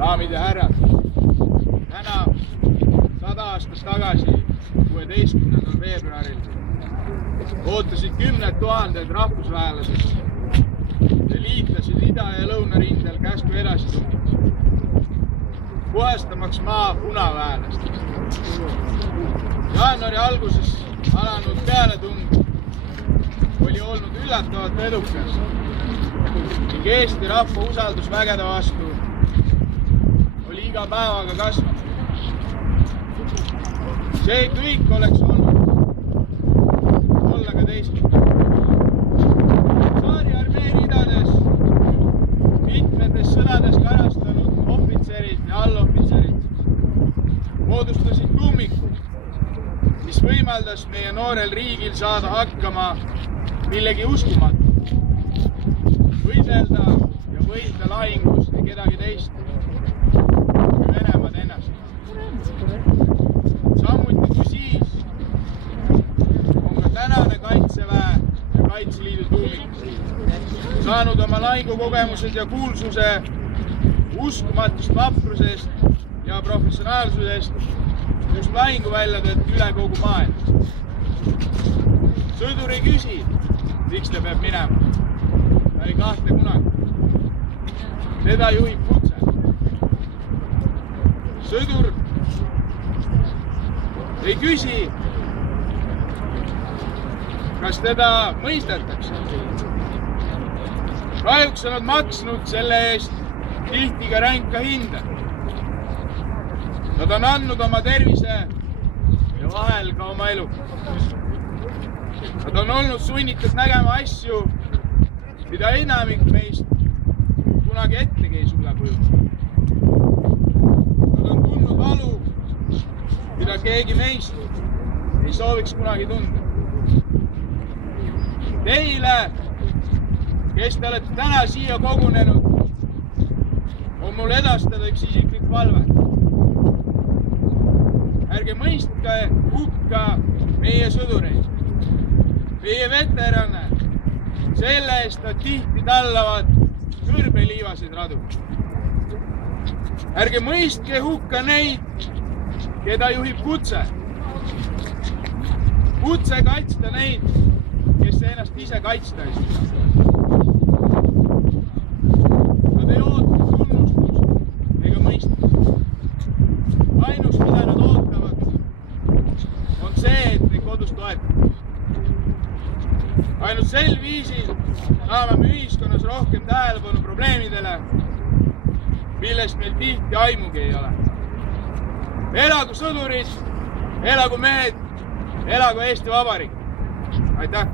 Daamid ja härrad, täna 100 aastat tagasi, 16. veebruaril ootasid 10 000 rahvusväelased ja liitlasid ida- ja lõunarindel käsku edasi tungida, puhastamaks maa punaväelastest. Jaanuari alguses alanud pealetung oli olnud üllatavalt edukas ning Eesti rahva usaldus vägede vastu oli iga päevaga kasvanud. See kõik oleks olnud olla ka teistmoodi. Tsaari armee ridades mitmetes sõdades karastanud ohvitserid ja allohvitserid moodustasid tuumiku, mis võimaldas meie noorel riigil saada hakkama millegi uskumatu. Võidelda ja võita lahingus ei kedagi teist kui Venemaad ennast. Samuti kui siis on ka tänane Kaitseväe ja Kaitseliidu tuumik saanud oma lahingukogemused ja kuulsuse uskumatust vaprusest ja professionaalsusest just lahinguväljadelt üle kogu maailma. Sõdur ei küsi, miks ta peab minema. Ta ei kahtle kunagi. Teda juhib kutse. Sõdur ei küsi, kas teda mõistetakse. Kahjuks on nad maksnud selle eest tihti ka ränka hinda. Nad on andnud oma tervise ja vahel ka oma elu. Nad on olnud sunnitud nägema asju, mida enamik meist kunagi ettegi ei suuda kujutada. Nad on tundnud valu, mida keegi meist ei sooviks kunagi tunda. Teile, kes te olete täna siia kogunenud, on mul edastada üks isiklik palve. Ärge mõistke hukka meie sõdureid, meie veterane, selle eest nad tihti tallavad kõrbeliivaseid radu. Ärge mõistke hukka neid, keda juhib kutse. Kutse kaitsta neid, kes ennast ise kaitsta ei suuda. Nad ei oota tunnustust ega mõistust. Ainus, mida nad ootavad, on see, et neid kodus toetada. Ainult sel viisil saame me ühiskonnas rohkem tähelepanu probleemidele, millest meil tihti aimugi ei ole. Elagu sõdurid, elagu mehed, elagu Eesti Vabariik! Aitäh!